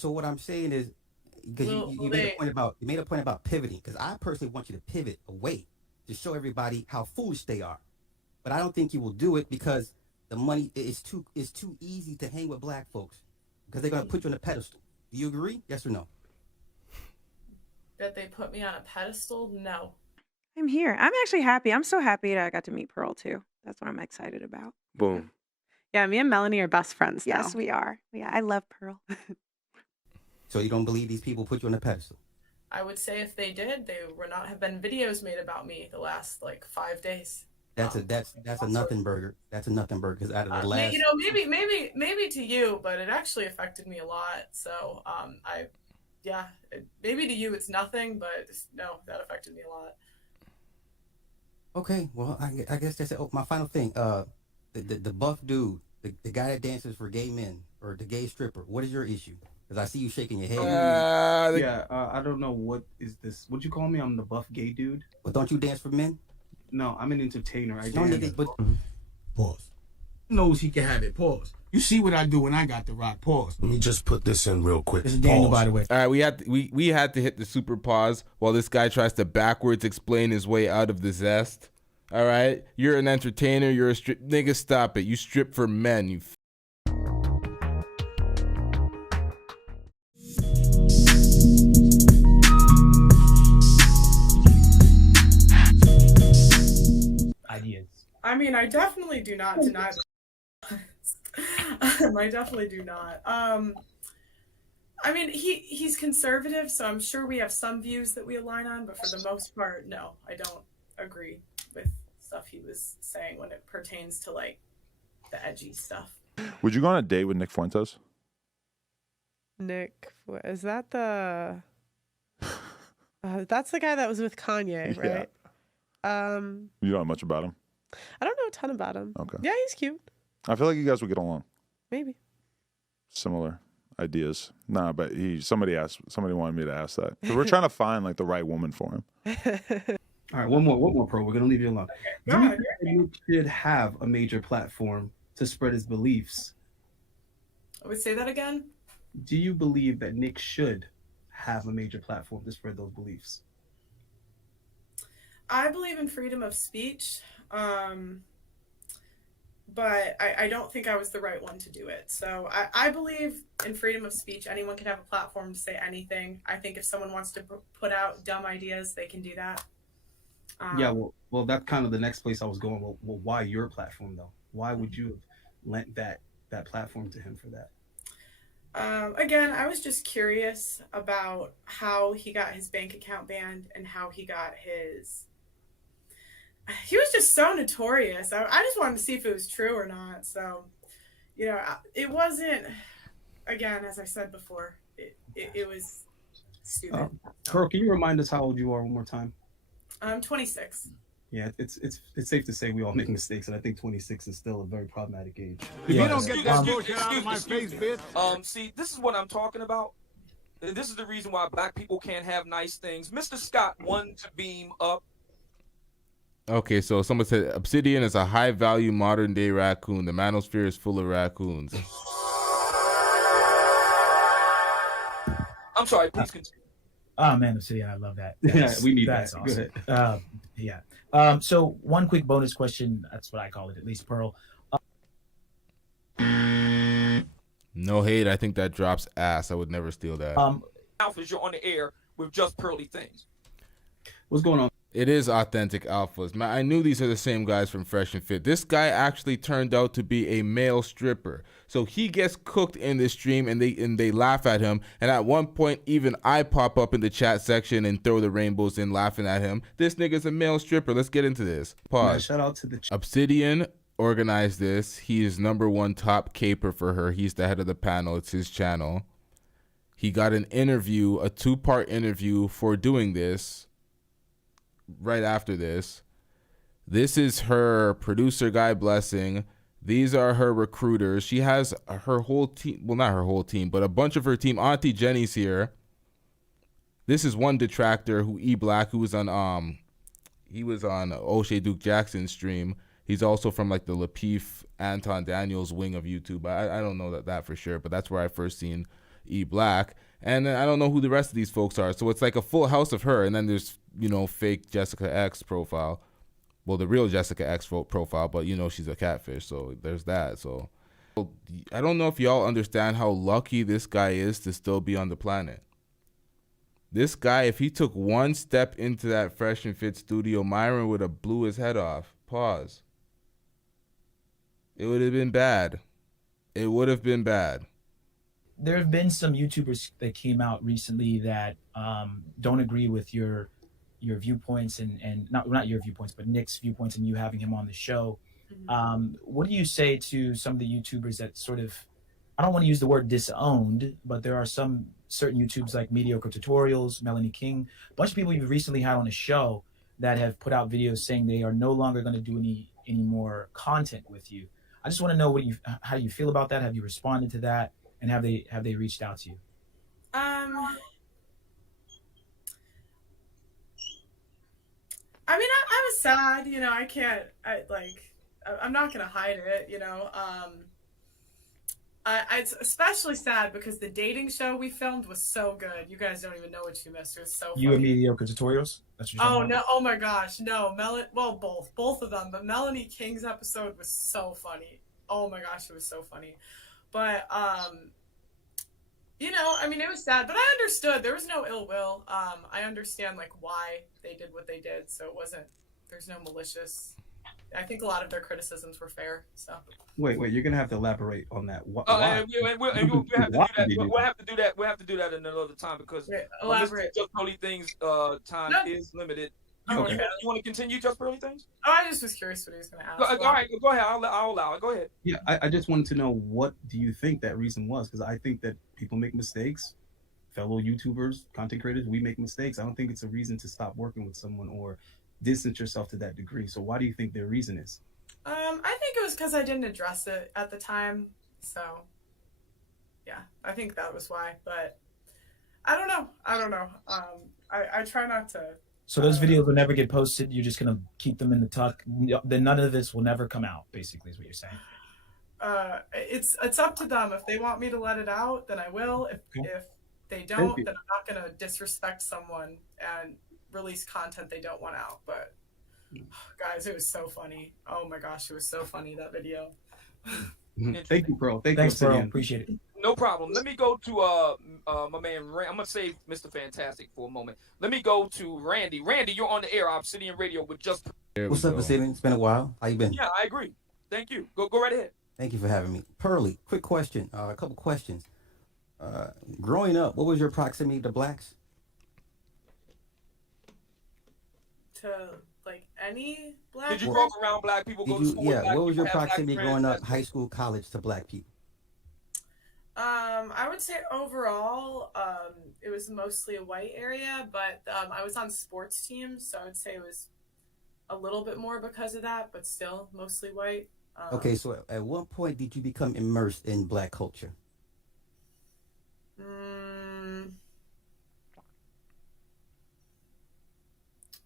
So what I'm saying is, because you made a point about pivoting. Because I personally want you to pivot away to show everybody how foolish they are. But I don't think you will do it because the money is too easy to hang with black folks because they're gonna put you on a pedestal. Do you agree? Yes or no? That they put me on a pedestal? No. I'm here. I'm actually happy. I'm so happy that I got to meet Pearl too. That's what I'm excited about. Boom. Yeah, me and Melanie are best friends now. Yes, we are. Yeah, I love Pearl. So you don't believe these people put you on a pedestal? I would say if they did, there would not have been videos made about me the last like 5 days. That's a nothing burger. That's a nothing burger because out of the last, maybe to you, but it actually affected me a lot. So maybe to you it's nothing, but no, that affected me a lot. Okay, well, I guess that's it. Oh, my final thing. The buff dude, the guy that dances for gay men or the gay stripper. What is your issue? Because I see you shaking your head. I don't know what is this. What'd you call me? I'm the buff gay dude. But don't you dance for men? No, I'm an entertainer. I No, dance. but Pause. Knows he can have it. Pause. You see what I do when I got the rock. Pause. Let me just put this in real quick. This is Daniel, by the way. All right, we had to hit the super pause while this guy tries to backwards explain his way out of the zest. All right, you're an entertainer. You're a strip nigga. Stop it. You strip for men. You. Ideas. I mean, I definitely do not deny I definitely do not. I mean, he's conservative, so I'm sure we have some views that we align on, but for the most part, no, I don't agree with stuff he was saying when it pertains to like the edgy stuff. Would you go on a date with Nick Fuentes? Nick, is that the? That's the guy that was with Kanye, right? Yeah. You don't know much about him? I don't know a ton about him. Okay. Yeah, he's cute. I feel like you guys would get along. Maybe. Similar ideas. Nah, but somebody wanted me to ask that. So we're trying to find like the right woman for him. All right, one more, Pro. We're gonna leave you alone. Do you think Nick should have a major platform to spread his beliefs? I would say that again. Do you believe that Nick should have a major platform to spread those beliefs? I believe in freedom of speech, but I don't think I was the right one to do it. So I believe in freedom of speech. Anyone can have a platform to say anything. I think if someone wants to put out dumb ideas, they can do that. Well, that's kind of the next place I was going. Well, why your platform though? Why would you have lent that platform to him for that? Again, I was just curious about how he got his bank account banned and how he got his. He was just so notorious. I just wanted to see if it was true or not. So, it wasn't. Again, as I said before, it was stupid. Pearl, can you remind us how old you are one more time? I'm 26. Yeah, it's safe to say we all make mistakes, and I think 26 is still a very problematic age. If you don't get that bullshit out of my face, bitch. See, this is what I'm talking about. This is the reason why black people can't have nice things. Mr. Scott wanted to beam up. Okay, so someone said Obsidian is a high-value modern-day raccoon. The manosphere is full of raccoons. I'm sorry, please continue. Oh man, Obsidian, I love that. We need that's that. Awesome. Go ahead. Yeah. So one quick bonus question. That's what I call it, at least, Pearl. No hate. I think that drops ass. I would never steal that. Alphas, you're on the air with just Pearly things. What's going on? It is authentic alphas. Man, I knew these are the same guys from Fresh and Fit. This guy actually turned out to be a male stripper. So he gets cooked in this stream and they laugh at him. And at one point, even I pop up in the chat section and throw the rainbows in laughing at him. This nigga's a male stripper. Let's get into this. Pause. Man, shout out to the Obsidian organized this. He is #1 top caper for her. He's the head of the panel. It's his channel. He got an interview, a 2-part interview for doing this. Right after this. This is her producer guy Blessing. These are her recruiters. She has her whole team, well, not her whole team, but a bunch of her team. Auntie Jenny's here. This is one detractor who E-Black, who was on O'Shea Duke Jackson's stream. He's also from like the Lapeef Anton Daniels wing of YouTube. I don't know that for sure, but that's where I first seen E Black, and then I don't know who the rest of these folks are. So it's like a full house of her, and then there's, you know, fake Jessica X profile. Well, the real Jessica X profile, but you know she's a catfish, so there's that. So I don't know if y'all understand how lucky this guy is to still be on the planet. This guy, if he took one step into that Fresh and Fit studio, Myron would have blew his head off. Pause. It would have been bad. It would have been bad. There have been some YouTubers that came out recently that don't agree with your viewpoints and not your viewpoints, but Nick's viewpoints and you having him on the show. What do you say to some of the YouTubers that sort of, I don't want to use the word disowned, but there are some certain YouTubes like Mediocre Tutorials, Melanie King, a bunch of people you've recently had on the show that have put out videos saying they are no longer going to do any more content with you. I just want to know how you feel about that. Have you responded to that, and have they reached out to you? I mean, I was sad, you know. I'm not gonna hide it, you know. It's especially sad because the dating show we filmed was so good. You guys don't even know what you missed. It was so funny. You and Mediocre Tutorials? That's what you're talking about? No! Oh my gosh, no! Both of them. But Melanie King's episode was so funny. Oh my gosh, it was so funny. But you know, I mean, it was sad, but I understood. There was no ill will. I understand like why they did what they did, so it wasn't. There's no malicious. I think a lot of their criticisms were fair. So. Wait, you're gonna have to elaborate on that. We'll have to do that. We'll have to do that another time because elaborate. Just Pearly Things time is limited. You want to continue Just Pearly Things? Oh, I just was curious what he was going to ask. All right, go ahead. I'll allow it. Go ahead. Yeah, I just wanted to know, what do you think that reason was? Because I think that people make mistakes. Fellow YouTubers, content creators, we make mistakes. I don't think it's a reason to stop working with someone or distance yourself to that degree. So why do you think their reason is? I think it was because I didn't address it at the time. So, yeah, I think that was why. But I don't know. I try not to. So those videos will never get posted. You're just gonna keep them in the tuck. Then none of this will never come out. Basically, is what you're saying. It's up to them. If they want me to let it out, then I will. If they don't, then I'm not gonna disrespect someone and release content they don't want out. But guys, it was so funny. Oh my gosh, it was so funny, that video. Thank you, bro. Thanks, bro. Appreciate it. No problem. Let me go to my man. I'm gonna save Mr. Fantastic for a moment. Let me go to Randy. Randy, you're on the air. Obsidian Radio with Just. What's up, Obsidian? It's been a while. How you been? Yeah, I agree. Thank you. Go right ahead. Thank you for having me. Pearly, quick question. A couple questions. Growing up, what was your proximity to blacks? To like any black. Did you grow up around black people? Go to school with black what was your people, proximity growing up, high school, college, to black people? I would say overall, it was mostly a white area, but I was on sports teams, so I would say it was a little bit more because of that, but still mostly white. Okay, so at what point did you become immersed in black culture?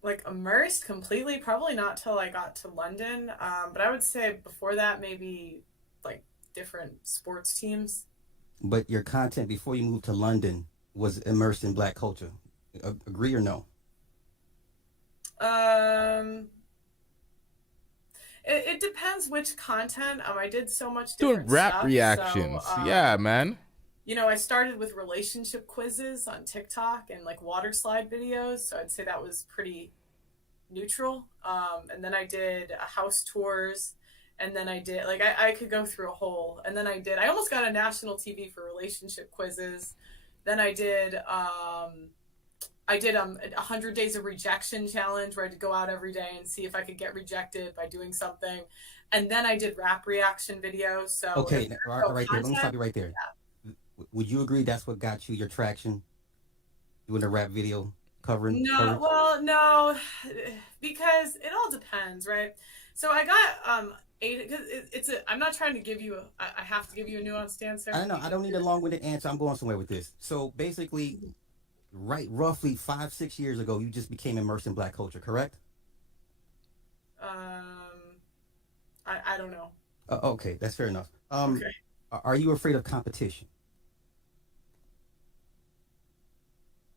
Like immersed completely, probably not till I got to London, but I would say before that, maybe like different sports teams. But your content before you moved to London was immersed in black culture. Agree or no? It depends which content. I did so much doing different rap stuff, reactions. So, yeah, man. You know, I started with relationship quizzes on TikTok and like water slide videos, so I'd say that was pretty neutral. And then I did house tours, and then I did like I could go through a whole. And then I almost got a national TV for relationship quizzes. Then I did 100 days of rejection challenge where I had to go out every day and see if I could get rejected by doing something. And then I did rap reaction videos. So okay, right there. Let me stop you right there. Yeah. Would you agree that's what got you your traction? Doing a rap video covering? No, well, no, because it all depends, right? So I got because I'm not trying to give you I have to give you a nuanced answer. I know. I don't need a long-winded answer. I'm going somewhere with this. So basically, roughly 5-6 years ago, you just became immersed in black culture, correct? I don't know. Okay, that's fair enough. Okay. Are you afraid of competition?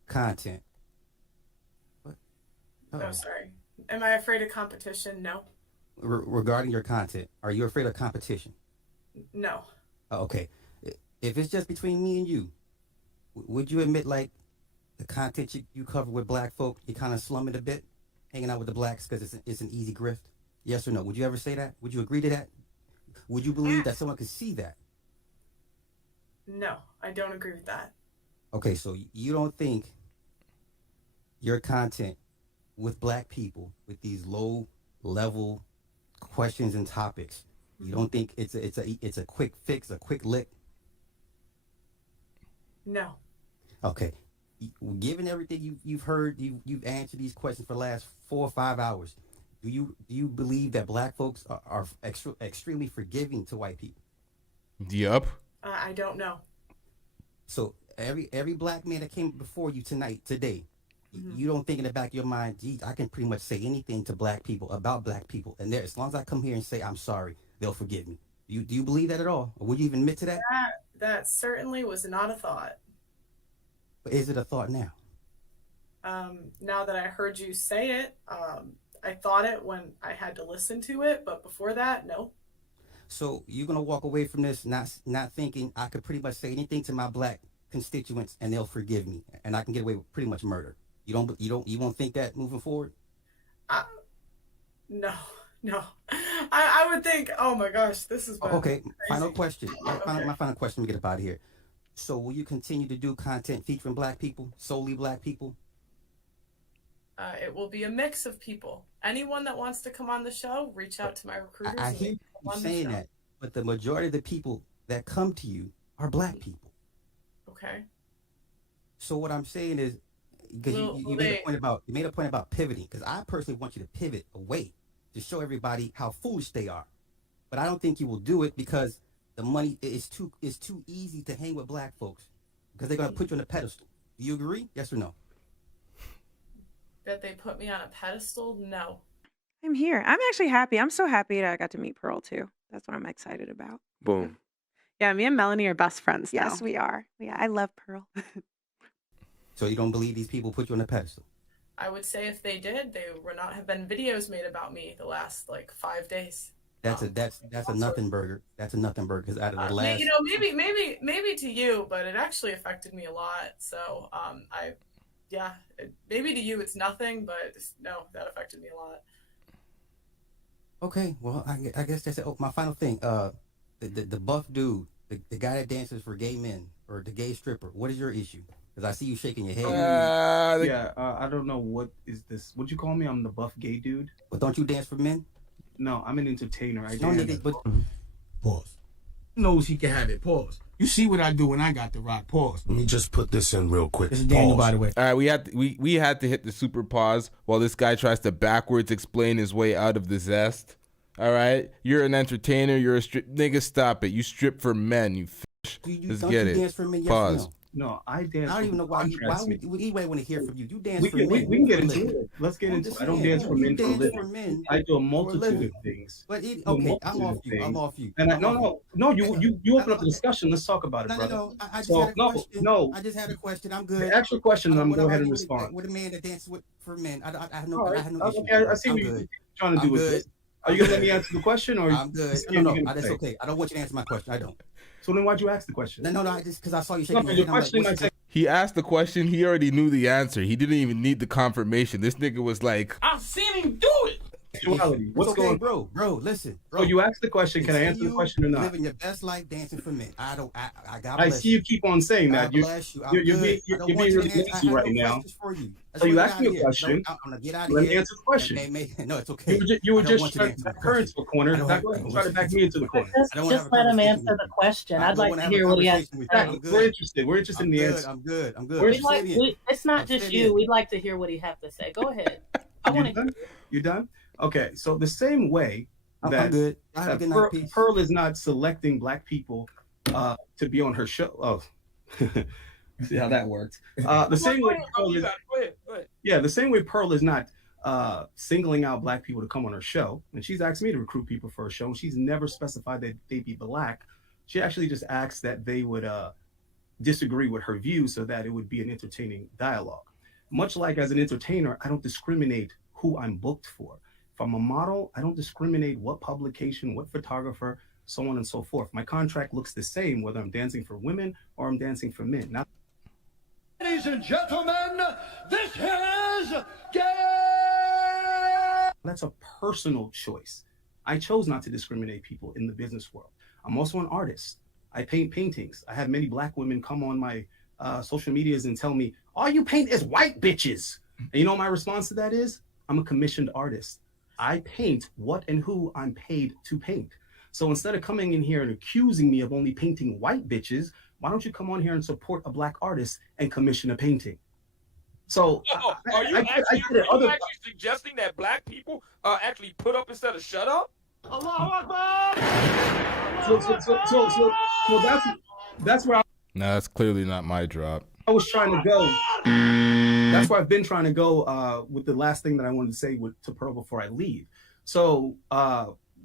content. What? Oh, sorry. Am I afraid of competition? No. Regarding your content, are you afraid of competition? No. Okay. If it's just between me and you, would you admit like the content you cover with black folk, you kind of slum it a bit, hanging out with the blacks because it's an easy grift? Yes or no? Would you ever say that? Would you agree to that? Would you believe that someone could see that? No, I don't agree with that. Okay, so you don't think your content with black people, with these low level questions and topics, you don't think it's a quick fix, a quick lick? No. Okay. Given everything you've heard, you've answered these questions for the last 4 or 5 hours. Do you believe that black folks are extremely forgiving to white people? Yup. I don't know. So every black man that came before you today, you don't think in the back of your mind, geez, I can pretty much say anything to black people about black people, and as long as I come here and say I'm sorry, they'll forgive me. Do you believe that at all, or would you even admit to that? That certainly was not a thought. But is it a thought now? Now that I heard you say it, I thought it when I had to listen to it, but before that, no. So you're gonna walk away from this not thinking I could pretty much say anything to my black constituents and they'll forgive me, and I can get away with pretty much murder. You won't think that moving forward? No. I would think, oh my gosh, this is okay. Crazy. Final question. My final question. We get up out of here. So will you continue to do content featuring black people, solely black people? It will be a mix of people. Anyone that wants to come on the show, reach out to my recruiters. I hear you saying that, but the majority of the people that come to you are black people. Okay. So what I'm saying is, because you made a point about pivoting, because I personally want you to pivot away to show everybody how foolish they are, but I don't think you will do it because the money is too easy to hang with black folks because they're gonna put you on a pedestal. Do you agree? Yes or no? That they put me on a pedestal? No. I'm here. I'm actually happy. I'm so happy that I got to meet Pearl too. That's what I'm excited about. Boom. Yeah, me and Melanie are best friends now. Yes, we are. Yeah, I love Pearl. So you don't believe these people put you on a pedestal? I would say if they did, there would not have been videos made about me the last 5 days. That's a nothing burger. That's a nothing burger because out of the last, maybe to you, but it actually affected me a lot. So maybe to you it's nothing, but no, that affected me a lot. Okay, well I guess that's it. Oh, my final thing. The buff dude, the guy that dances for gay men or the gay stripper. What is your issue? Because I see you shaking your head. I don't know what is this. What'd you call me? I'm the buff gay dude. But don't you dance for men? No, I'm an entertainer. Pause. Knows he can have it. Pause. You see what I do when I got the rock. Pause. Let me just put this in real quick. This is Daniel, by the way. All right, we had to hit the super pause while this guy tries to backwards explain his way out of the zest. All right, you're an entertainer. You're a nigga. Stop it. You strip for men. You fish. Let's get it. Dance for men, yes pause. No, I dance. I don't even know why we anybody want to hear from you. You dance for men. We can get into it. Let's get into it. I don't dance for men for a living. I do a multitude of things. But okay, I'm off you. And no, you open up the discussion. Let's talk about it, brother. No, I just had a question. I just had a question. I'm good. The actual question, I'm go ahead and respond. With a man that dances for men, I have no issue. I see what you're trying to do with this. Are you gonna let me answer the question, or I'm good? No, that's okay. I don't want you to answer my question. I don't. So then, why'd you ask the question? No, I just because I saw you shaking your head. He asked the question. He already knew the answer. He didn't even need the confirmation. This nigga was like, I've seen him do it. Sexuality. What's going on, bro? Listen, bro. So you asked the question. Can I answer the question or not? Living your best life dancing for men. I got. I see you keep on saying that. You're being really lazy right now. So you asked me a question. I'm gonna get out of here. Let me answer the question. No, it's okay. You were just trying to back her into a corner. Not going to try to back me into the corner. Just let him answer the question. I'd like to hear what he has to say. We're interested in the answer. I'm good. It's not just you. We'd like to hear what he has to say. Go ahead. You done? Okay, so the same way that Pearl is not selecting black people to be on her show. Oh, see how that worked. The same way Pearl is not singling out black people to come on her show, and she's asked me to recruit people for her show, and she's never specified that they be black. She actually just asked that they would disagree with her view so that it would be an entertaining dialogue. Much like as an entertainer, I don't discriminate who I'm booked for. If I'm a model, I don't discriminate what publication, what photographer, so on and so forth. My contract looks the same whether I'm dancing for women or I'm dancing for men. Now, ladies and gentlemen, this is that's a personal choice. I chose not to discriminate people in the business world. I'm also an artist. I paint paintings. I have many black women come on my social medias and tell me, all you paint is white bitches. And you know what my response to that is? I'm a commissioned artist. I paint what and who I'm paid to paint. So instead of coming in here and accusing me of only painting white bitches, why don't you come on here and support a black artist and commission a painting? So are you actually suggesting that black people actually put up instead of shut up? So that's where No, that's clearly not my drop. I was trying to go. That's where I've been trying to go with the last thing that I wanted to say to Pearl before I leave. So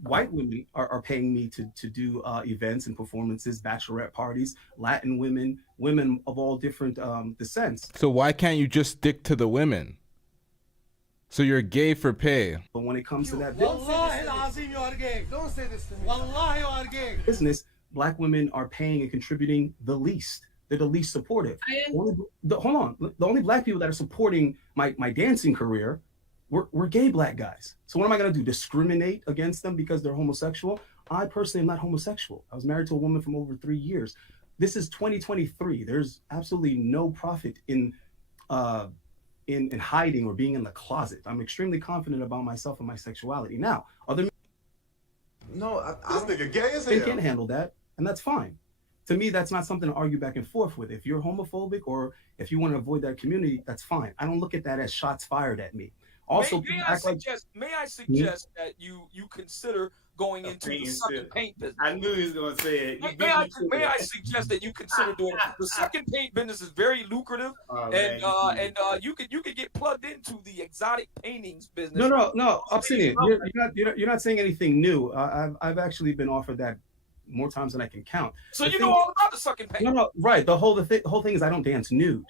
white women are paying me to do events and performances, bachelorette parties, Latin women, women of all different descents. So why can't you just stick to the women? So you're gay for pay. But when it comes to that business, black women are paying and contributing the least. They're the least supportive. Hold on. The only black people that are supporting my dancing career we're gay black guys. So what am I going to do? Discriminate against them because they're homosexual? I personally am not homosexual. I was married to a woman from over 3 years. This is 2023. There's absolutely no profit in hiding or being in the closet. I'm extremely confident about myself and my sexuality. Now, other this nigga gay as hell. men can't handle that, and that's fine. To me, that's not something to argue back and forth with. If you're homophobic or if you want to avoid that community, that's fine. I don't look at that as shots fired at me. Also, may I suggest that you consider going into the second paint business? I knew he was going to say it. May I suggest that you consider doing the second paint business is very lucrative, and you could get plugged into the exotic paintings business. No, Obsidian, you're not saying anything new. I've actually been offered that more times than I can count. So you know all about the second paint. No, right. The whole thing is I don't dance nude.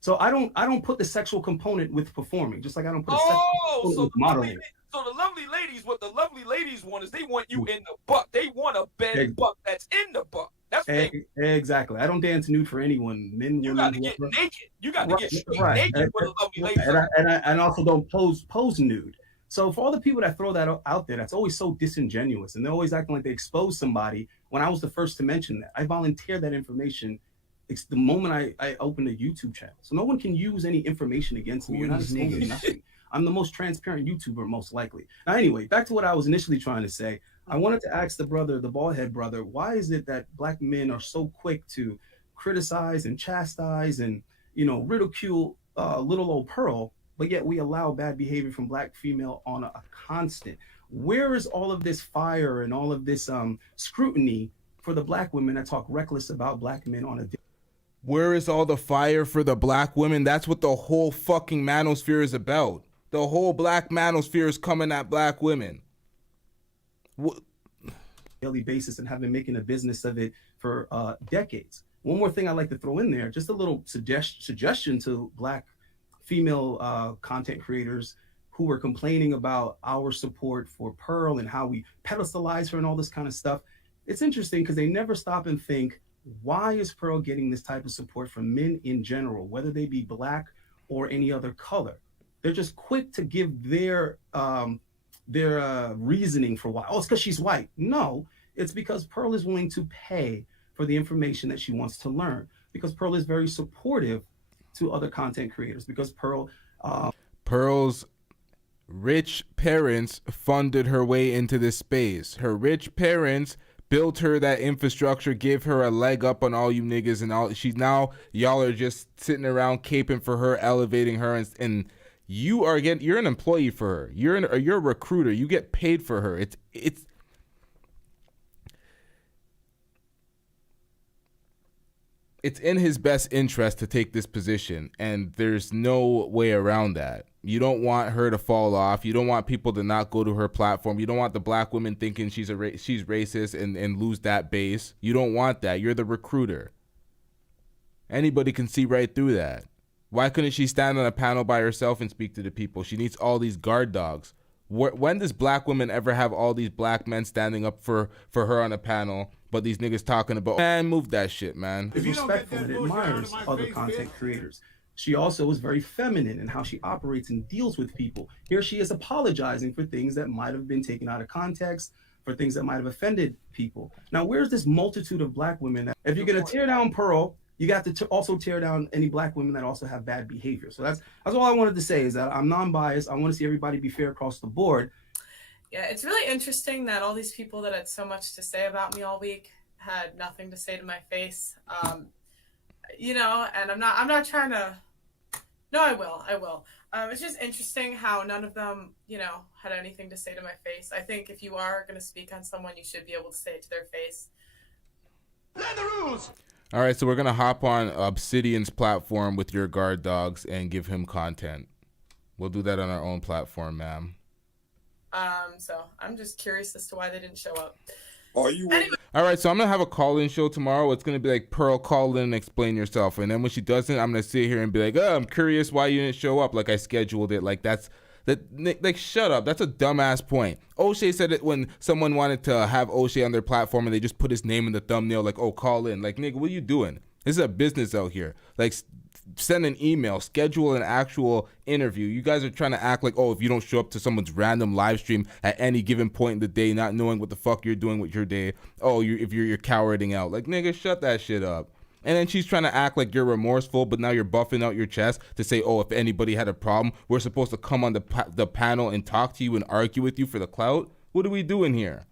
So I don't put the sexual component with performing, just like I don't put a sexual component with modeling. So the lovely ladies, what the lovely ladies want is they want you in the buck. They want a bed buck that's in the buck. That's what exactly. I don't dance nude for anyone. Men, you women, got to get naked. You got to get straight naked for the lovely ladies. And I also don't pose nude. So for all the people that throw that out there, that's always so disingenuous, and they're always acting like they exposed somebody. When I was the first to mention that, I volunteered that information. It's the moment I opened a YouTube channel. So no one can use any information against me. You're not exposing nothing. I'm the most transparent YouTuber, most likely. Now, anyway, back to what I was initially trying to say. I wanted to ask the baldhead brother, why is it that black men are so quick to criticize and chastise and, ridicule little old Pearl, but yet we allow bad behavior from black female on a constant? Where is all of this fire and all of this scrutiny for the black women that talk reckless about black men on a Where is all the fire for the black women? That's what the whole fucking manosphere is about. The whole black manosphere is coming at black women. Daily basis and have been making a business of it for decades. One more thing I'd like to throw in there, just a little suggestion to black female content creators who were complaining about our support for Pearl and how we pedestalize her and all this kind of stuff. It's interesting because they never stop and think, why is Pearl getting this type of support from men in general, whether they be black or any other color? They're just quick to give their reasoning for why. Oh, it's because she's white. No, it's because Pearl is willing to pay for the information that she wants to learn, because Pearl is very supportive to other content creators, because Pearl's rich parents funded her way into this space. Her rich parents built her that infrastructure, give her a leg up on all you niggas, and all. Y'all are just sitting around caping for her, elevating her, and you're an employee for her. You're a recruiter. You get paid for her. It's in his best interest to take this position, and there's no way around that. You don't want her to fall off. You don't want people to not go to her platform. You don't want the black women thinking she's racist and lose that base. You don't want that. You're the recruiter. Anybody can see right through that. Why couldn't she stand on a panel by herself and speak to the people? She needs all these guard dogs. When does black women ever have all these black men standing up for her on a panel, but these niggas talking about, man, move that shit, man. Is respectful and admires other content creators. She also is very feminine in how she operates and deals with people. Here she is apologizing for things that might have been taken out of context, for things that might have offended people. Now, where's this multitude of black women that, if you're gonna tear down Pearl, you got to also tear down any black women that also have bad behavior. So that's all I wanted to say, is that I'm non-biased. I want to see everybody be fair across the board. Yeah, it's really interesting that all these people that had so much to say about me all week had nothing to say to my face. You know, and I'm not trying to. No, I will. It's just interesting how none of them, you know, had anything to say to my face. I think if you are going to speak on someone, you should be able to say it to their face. Learn the rules. All right, so we're going to hop on Obsidian's platform with your guard dogs and give him content. We'll do that on our own platform, ma'am. So I'm just curious as to why they didn't show up. Are you? Anyway. All right, so I'm going to have a call-in show tomorrow. It's going to be like, Pearl, call in and explain yourself. And then when she doesn't, I'm going to sit here and be like, oh, I'm curious why you didn't show up. Like I scheduled it. Like like, shut up. That's a dumbass point. O'Shea said it when someone wanted to have O'Shea on their platform and they just put his name in the thumbnail, like, oh, call in. Like, nigga, what are you doing? This is a business out here. Like, send an email, schedule an actual interview. You guys are trying to act like, oh, if you don't show up to someone's random live stream at any given point in the day, not knowing what the fuck you're doing with your day, oh, if you're cowarding out. Like, nigga, shut that shit up. And then she's trying to act like you're remorseful, but now you're buffing out your chest to say, oh, if anybody had a problem, we're supposed to come on the panel and talk to you and argue with you for the clout. What are we doing here?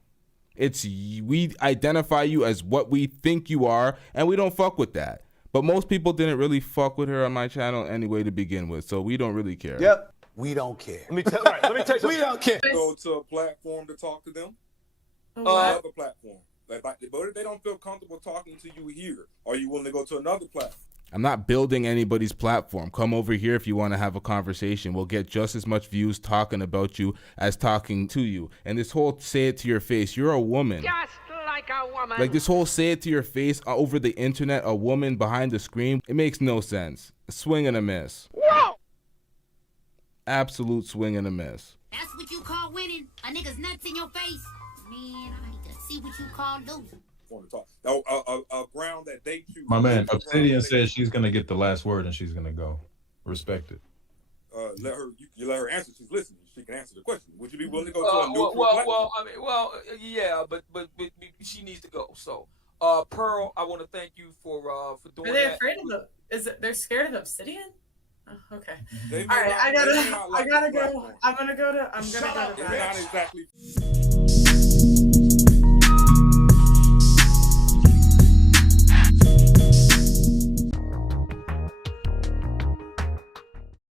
We identify you as what we think you are, and we don't fuck with that. But most people didn't really fuck with her on my channel anyway to begin with, so we don't really care. Yep, we don't care. Let me tell you, we don't care. Go to a platform to talk to them. What? Another platform. But if they don't feel comfortable talking to you here, are you willing to go to another platform? I'm not building anybody's platform. Come over here if you want to have a conversation. We'll get just as much views talking about you as talking to you. And this whole say it to your face, you're a woman. Just like a woman. Like this whole say it to your face over the internet, a woman behind the screen, it makes no sense. A swing and a miss. Whoa! Absolute swing and a miss. That's what you call winning? A nigga's nuts in your face? Man, I need to see what you call losing. A ground that they choose. My man, Obsidian says she's gonna get the last word and she's gonna go. Respect it. Let her answer. She's listening. She can answer the question. Would you be willing to go to a neutral platform? Yeah, but she needs to go. So, Pearl, I want to thank you for doing that. Are they afraid of they're scared of Obsidian? Oh, okay. All right, I gotta go. I'm gonna go to. They're not exactly.